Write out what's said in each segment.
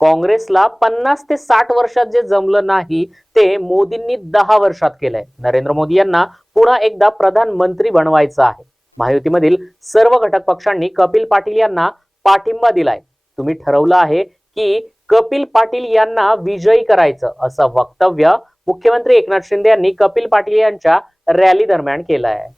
काँग्रेसला पन्नास ते साठ वर्षात जे जमलं नाही ते मोदींनी दहा वर्षात केलंय. नरेंद्र मोदी यांना पुन्हा एकदा प्रधानमंत्री बनवायचं आहे. महायुतीमधील सर्व घटक पक्षांनी कपिल पाटील यांना पाठिंबा दिलाय. तुम्ही ठरवलं आहे की कपिल पाटील यांना विजयी करायचं असं वक्तव्य मुख्यमंत्री एकनाथ शिंदे यांनी कपिल पाटील यांच्या रॅली दरम्यान केलं आहे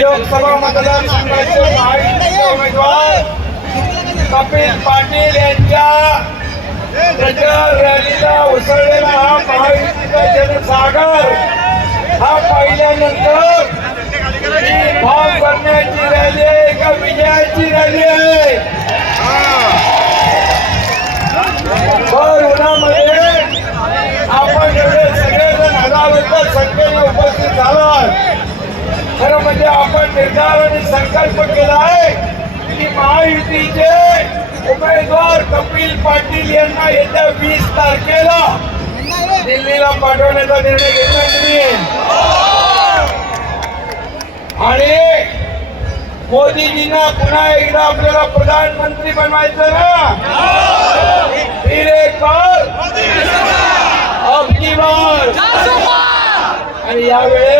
लोकसभा मतदारसंघाचे महायुतीचे उमेदवार कपिल पाटील यांच्या प्रचार रॅलीला उसळलेला हा महायुतीचा जनसागर हा पाहिल्यानंतर भाव करण्याची रॅली आहे का विजयाची रॅली आहे आपण एवढे सगळेजण हजारोच्या संख्येने उपस्थित झालात म्हणजे आपण निर्धार आणि संकल्प केला आहे की महायुतीचे उमेदवार कपिल पाटील यांना येत्या वीस तारखेला दिल्लीला पाठवण्याचा निर्णय घेतला तुम्ही. आणि मोदीजींना पुन्हा एकदा आपल्याला प्रधानमंत्री बनवायचं ना? फिर आणि यावेळेस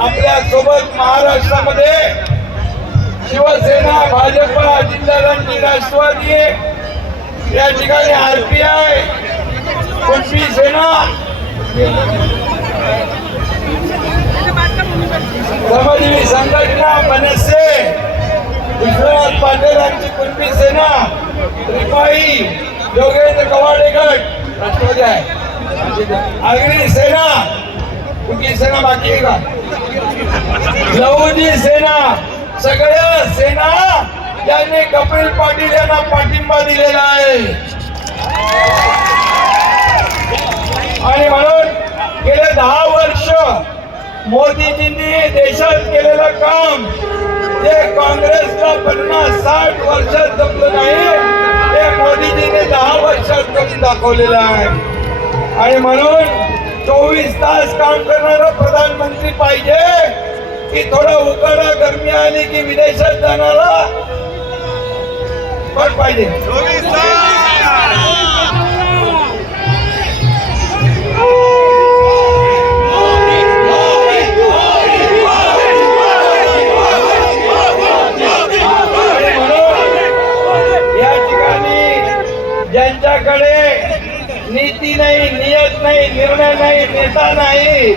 आपल्यासोबत महाराष्ट्रामध्ये शिवसेना भाजप अजितदादांची राष्ट्रवादी या ठिकाणी आरपीआय कुणबी सेना? समाजवी संघटना मनसे विश्वनाथ पाटील यांची कुणबी सेना? रिपाई योगेंद्र कवाडे गट राष्ट्रवादी आहे. अग्निसेना सेना कुठली सेना बाकी आहे का? लहुजी सेना सगळ्या सेना यांनी कपिल पाटील यांना पाठिंबा दिलेला आहे. आणि म्हणून गेले दहा वर्ष मोदीजींनी देशात केलेलं काम ते काँग्रेसला पन्नास साठ वर्षात जमलं नाही ते मोदीजींनी दहा वर्षात करून दाखवलेलं आहे. आणि म्हणून चोवीस तास काम करणारा प्रधानमंत्री पाहिजे की थोडा उकाडा गरमी आली की विदेशात जाणारा. पण पाहिजे. या ठिकाणी ज्यांच्याकडे नीती नाही नियत नाही निर्णय नाही नेता नाही